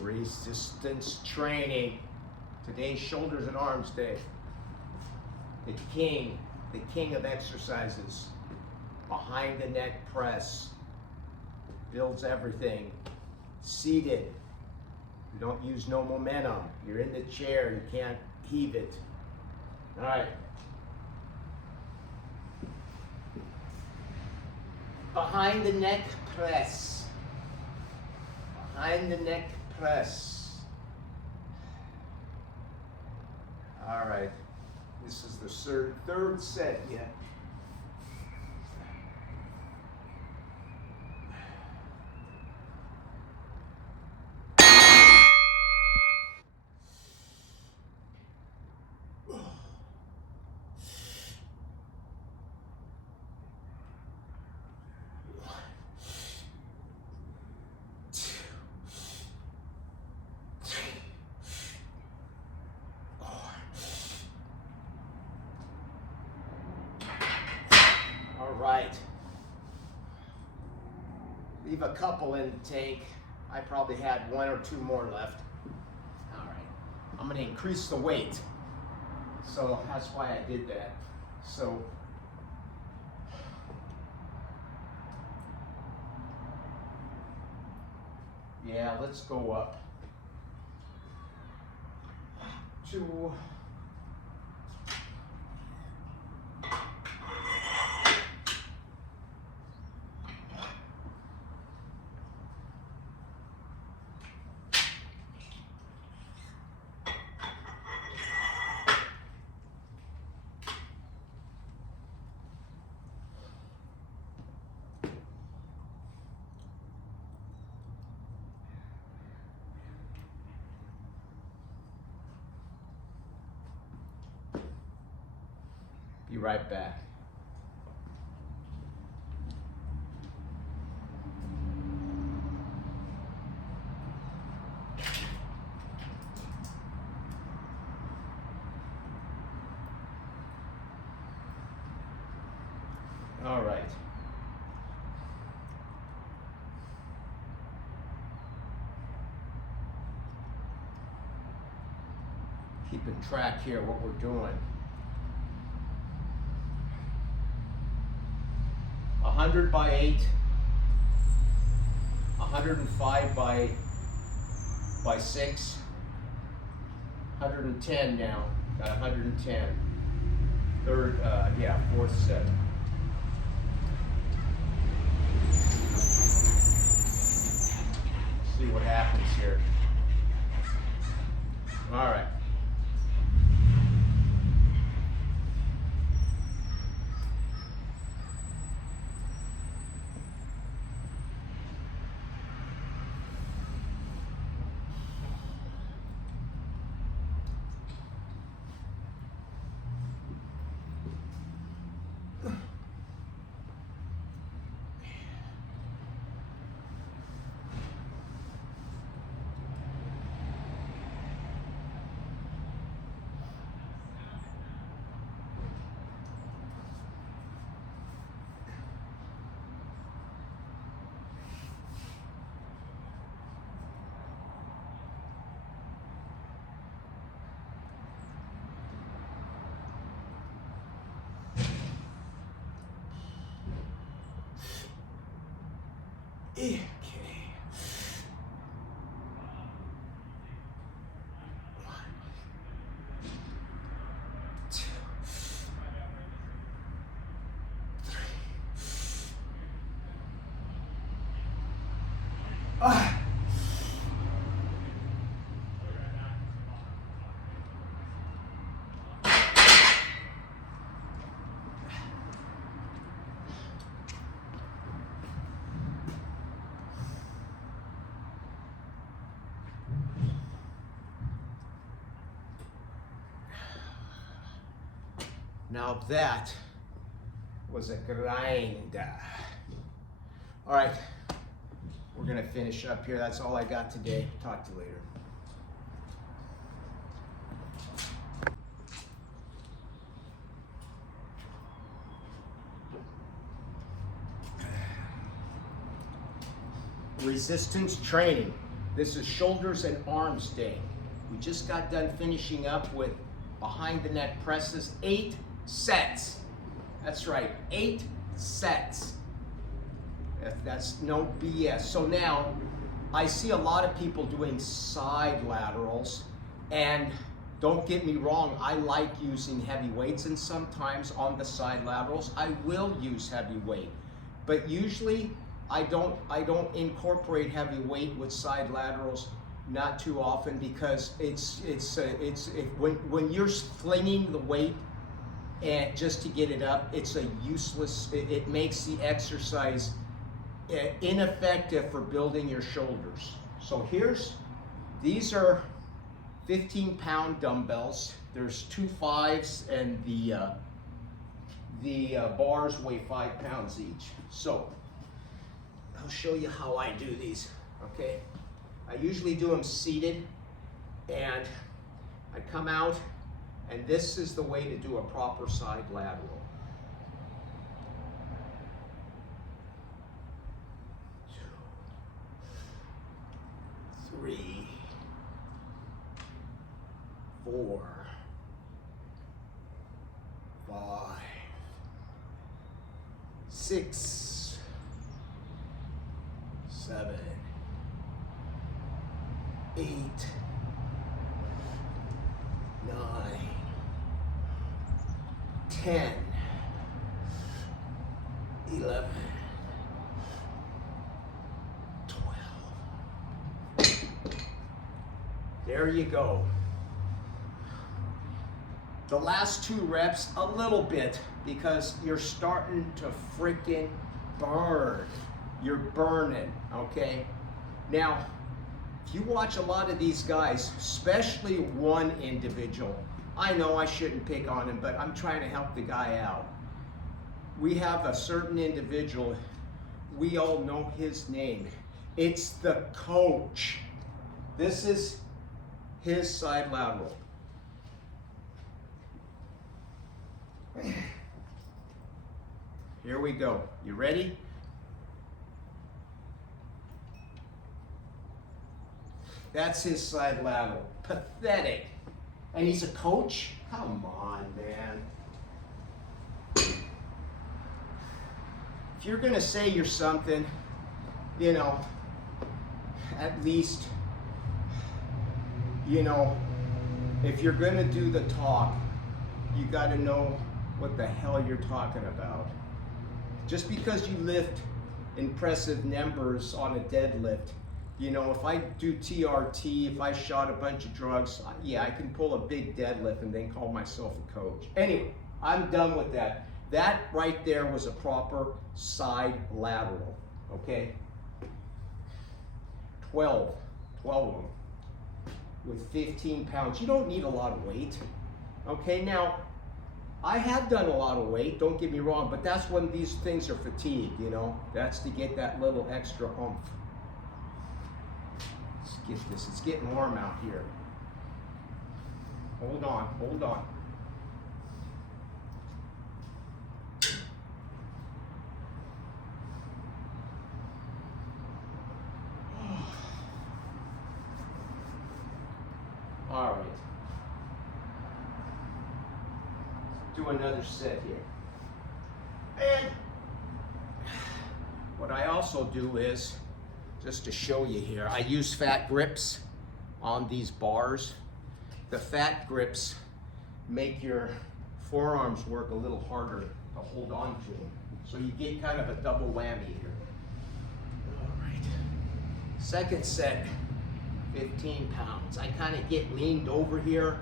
Resistance training. Today's shoulders and arms day. The king of exercises. Behind the neck press. Builds everything. Seated. You don't use no momentum. You're in the chair, you can't heave it. All right. Behind the neck press. Behind the neck press. All right. This is the third set yet. Right. Leave a couple in the tank. I probably had 1 or 2 more left. All right. I'm going to increase the weight. So that's why I did that. So yeah, let's go up to be right back. All right. Keeping track here what we're doing. 100 by 8, 105 by 6, 110 now, got 110. Fourth set. See what happens here. All right. Okay. Now that was a grind. All right, we're gonna finish up here. That's all I got today. Talk to you later. Resistance training. This is shoulders and arms day. We just got done finishing up with behind the neck presses, 8 sets. That's right, 8 sets. That's no BS. So now, I see a lot of people doing side laterals, and don't get me wrong, I like using heavy weights, and sometimes on the side laterals, I will use heavy weight. But usually, I don't incorporate heavy weight with side laterals, not too often, because when you're flinging the weight and just to get it up, it's a useless. It makes the exercise ineffective for building your shoulders. So these are 15-pound dumbbells. There's 2 5s, and the bars weigh 5 pounds each. So I'll show you how I do these, okay? I usually do them seated, and I come out, and this is the way to do a proper side lateral. 2, 3, 4, 5, 6, 7, 8, 9, 10, 11, 12. There you go. The last 2 reps, a little bit, because you're starting to freaking burn. You're burning, okay? Now, if you watch a lot of these guys, especially one individual, I know I shouldn't pick on him, but I'm trying to help the guy out. We have a certain individual, we all know his name. It's the coach. This is his side lateral. Here we go. You ready? That's his side lateral. Pathetic. And he's a coach? Come on, man. If you're gonna say you're something, you know, at least, you know, if you're gonna do the talk, you gotta know what the hell you're talking about. Just because you lift impressive numbers on a deadlift, you know, if I do TRT, if I shot a bunch of drugs, yeah, I can pull a big deadlift and then call myself a coach. Anyway, I'm done with that. That right there was a proper side lateral, okay? 12 of them with 15 pounds. You don't need a lot of weight, okay? Now, I have done a lot of weight, don't get me wrong, but that's when these things are fatigued, you know? That's to get that little extra oomph. Let's get this, it's getting warm out here. Hold on, hold on. All right. Let's do another set here. And what I also do is, just to show you here, I use fat grips on these bars. The fat grips make your forearms work a little harder to hold on to them. So you get kind of a double whammy here. All right. Second set, 15 pounds. I kind of get leaned over here.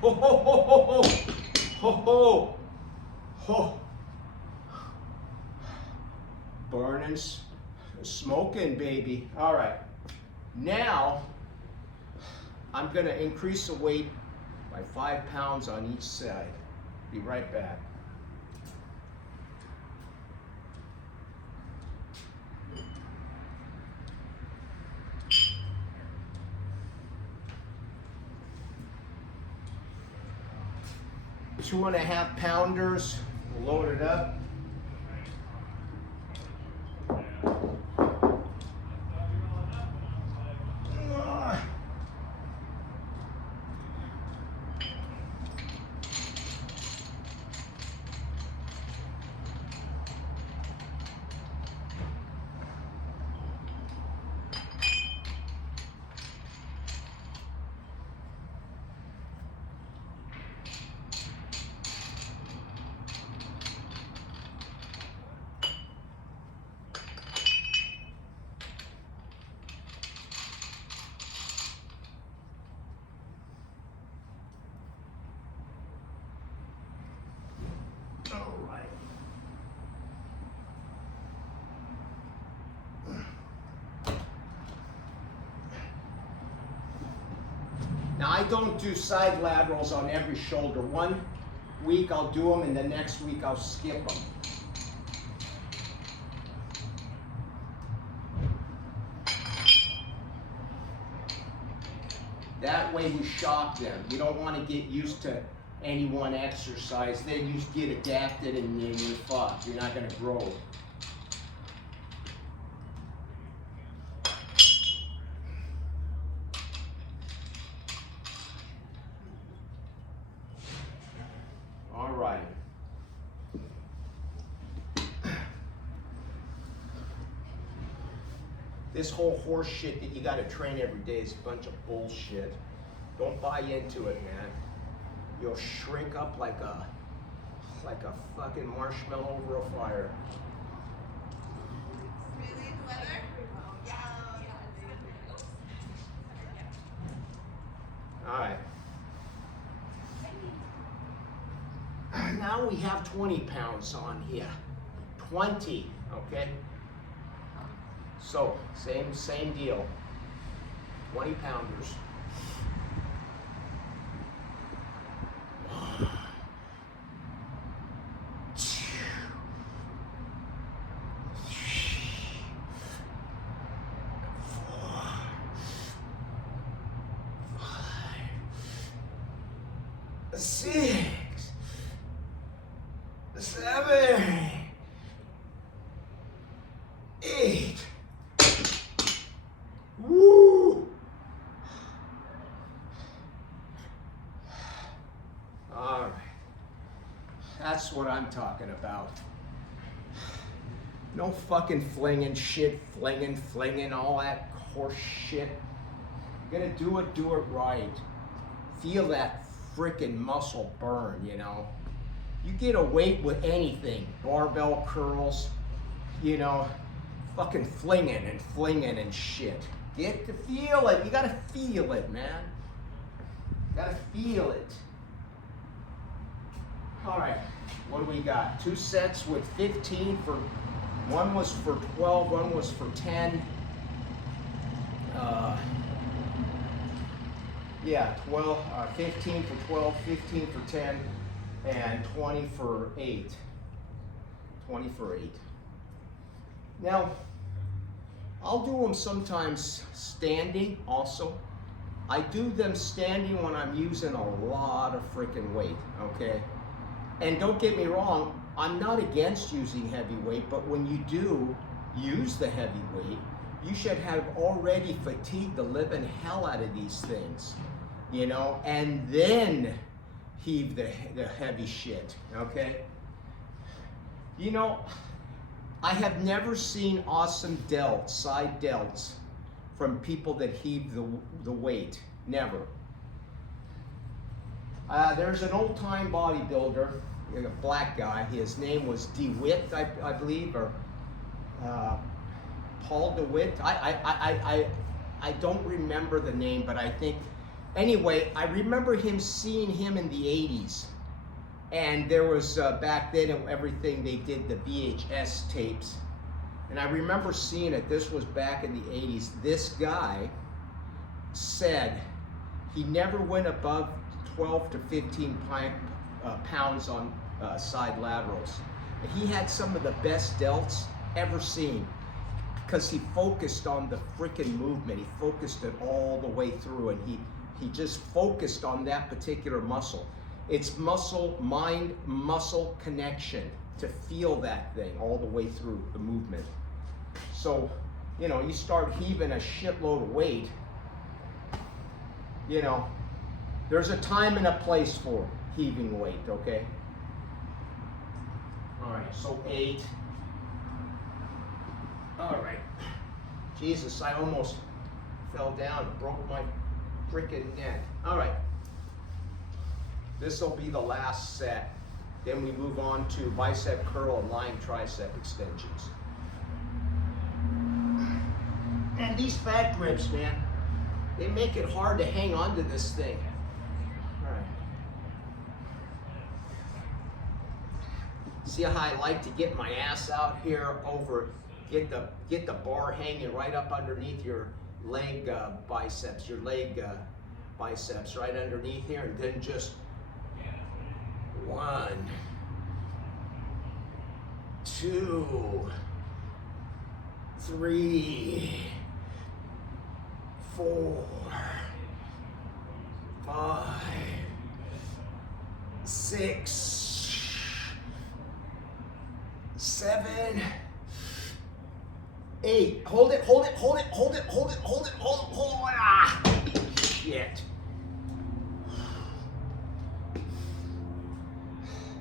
Ho ho ho ho ho ho ho. Burning, smoking, baby. All right. Now, I'm gonna increase the weight by 5 pounds on each side. Be right back. Two and a half pounders, we'll load it up. Now I don't do side laterals on every shoulder. One week I'll do them and the next week I'll skip them. That way we shock them. You don't want to get used to any one exercise. Then you get adapted and you're fucked. You're not going to grow. All right. This whole horse shit that you got to train every day is a bunch of bullshit. Don't buy into it, man. You'll shrink up like a fucking marshmallow over a fire. Really? The weather? All right. Now we have 20 pounds on here. 20, okay? So, same deal. 20 pounders. Six, 7, 8. Woo! All right. That's what I'm talking about. No fucking flinging shit, flinging, all that horse shit. You're gonna do it right. Feel that freaking muscle burn, you know. You get a weight with anything, barbell curls, you know, fucking flinging and shit. Get to feel it. You gotta feel it, man. You gotta feel it. All right, what do we got? 2 sets with 15 for, one was for 12, one was for 10. Yeah, 15 for 12, 15 for 10, and 20 for 8. 20 for 8. Now, I'll do them sometimes standing also. I do them standing when I'm using a lot of freaking weight, okay? And don't get me wrong, I'm not against using heavy weight, but when you do use the heavy weight, you should have already fatigued the living hell out of these things, you know, and then heave the heavy shit, okay? You know, I have never seen awesome delts, side delts, from people that heave the weight, never. There's an old-time bodybuilder, a black guy, his name was DeWitt, I believe, or Paul Dillett. I don't remember the name, but I think, anyway, I remember seeing him in the 80s. And there was, back then, everything, they did the VHS tapes. And I remember seeing it, this was back in the 80s. This guy said he never went above 12 to 15 pounds on side laterals. He had some of the best delts ever seen because he focused on the freaking movement. He focused it all the way through, and he just focused on that particular muscle. It's muscle, mind, muscle connection to feel that thing all the way through the movement. So, you know, you start heaving a shitload of weight, you know, there's a time and a place for heaving weight, okay? All right, so 8. All right. Jesus, I almost fell down and broke my freaking neck. All right. This will be the last set. Then we move on to bicep curl and lying tricep extensions. And these fat grips, man, they make it hard to hang on to this thing. All right. See how I like to get my ass out here over, get the bar hanging right up underneath your leg biceps, biceps right underneath here, and then just 1, 2, 3, 4, 5, 6, 7, 8. Hold it. Ah, shit.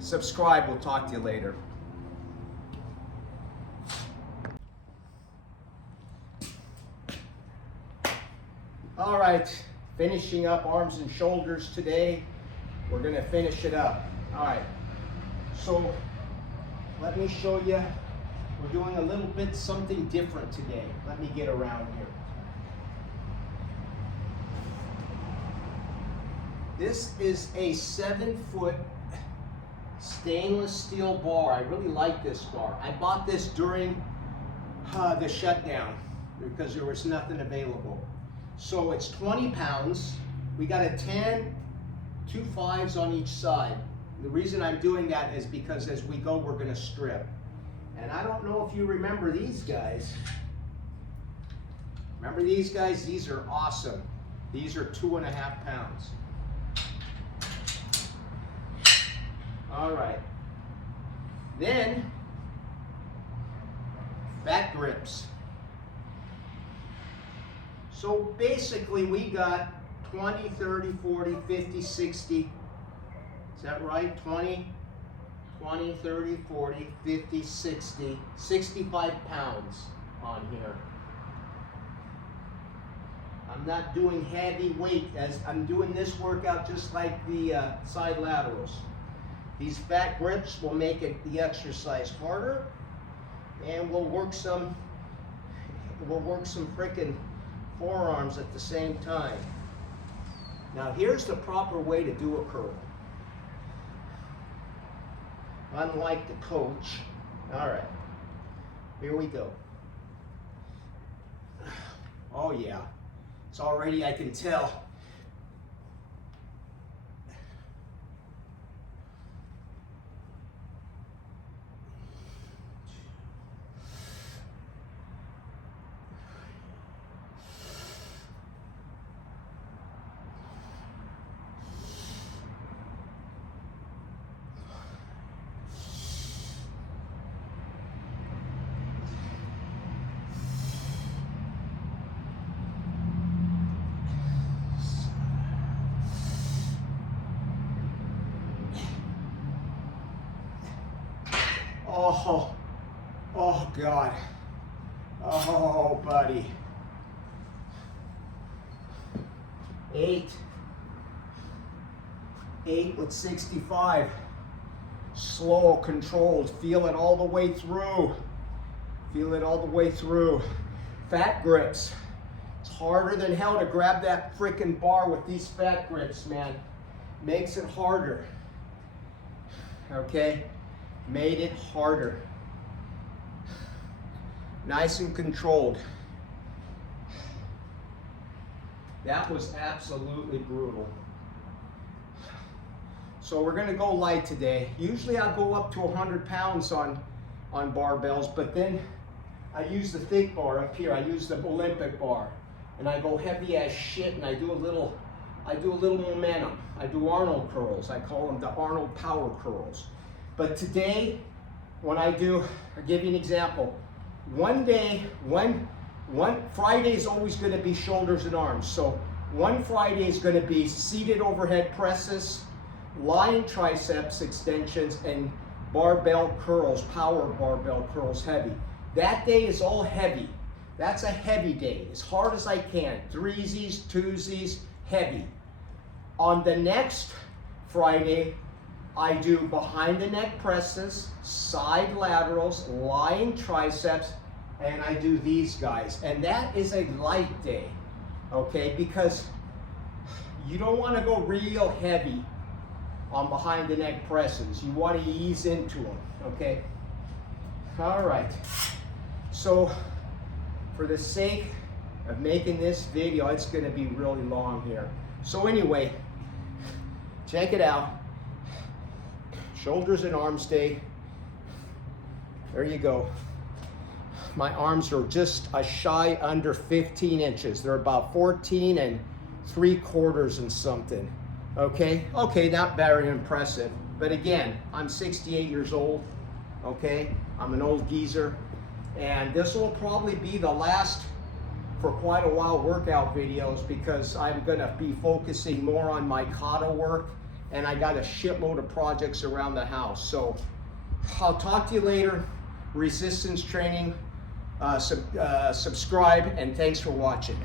Subscribe. We'll talk to you later. All right, finishing up arms and shoulders today. We're gonna finish it up. All right, so let me show you. We're doing a little bit something different today. Let me get around here. This is a 7-foot stainless steel bar. I really like this bar. I bought this during the shutdown because there was nothing available. So it's 20 pounds. We got a 10, 2 5s on each side. The reason I'm doing that is because as we go, we're gonna strip. And I don't know if you remember these guys. Remember these guys? These are awesome. These are 2.5 pounds. All right. Then, fat grips. So basically we got 20, 30, 40, 50, 60. Is that right? 20, 30, 40, 50, 60, 65 pounds on here. I'm not doing heavy weight as I'm doing this workout just like the side laterals. These fat grips will make the exercise harder, and we'll work some frickin' forearms at the same time. Now here's the proper way to do a curl. Unlike the coach. All right, here we go. Oh yeah, it's already, I can tell. Oh God. Oh, buddy. 8 with 65. Slow, controlled. Feel it all the way through. Feel it all the way through. Fat grips. It's harder than hell to grab that freaking bar with these fat grips, man. Makes it harder. Okay? Made it harder. Nice and controlled. That was absolutely brutal. So we're gonna go light today. Usually I'll go up to 100 pounds on barbells, but then I use the thick bar up here. I use the Olympic bar, and I go heavy as shit, and I do a little momentum. I do Arnold curls. I call them the Arnold power curls. But today, when I'll give you an example. One Friday is always gonna be shoulders and arms. So one Friday is gonna be seated overhead presses, lying triceps extensions, and barbell curls, power barbell curls heavy. That day is all heavy. That's a heavy day, as hard as I can. Threesies, twosies, heavy. On the next Friday, I do behind the neck presses, side laterals, lying triceps, and I do these guys. And that is a light day, okay? Because you don't want to go real heavy on behind the neck presses. You want to ease into them, okay? All right. So for the sake of making this video, it's going to be really long here. So anyway, check it out. Shoulders and arms day. There you go. My arms are just a shy under 15 inches. They're about 14 3/4 and something. Okay, not very impressive. But again, I'm 68 years old. Okay, I'm an old geezer. And this will probably be the last, for quite a while, workout videos, because I'm gonna be focusing more on my kata work, and I got a shitload of projects around the house. So I'll talk to you later. Resistance training, subscribe, and thanks for watching.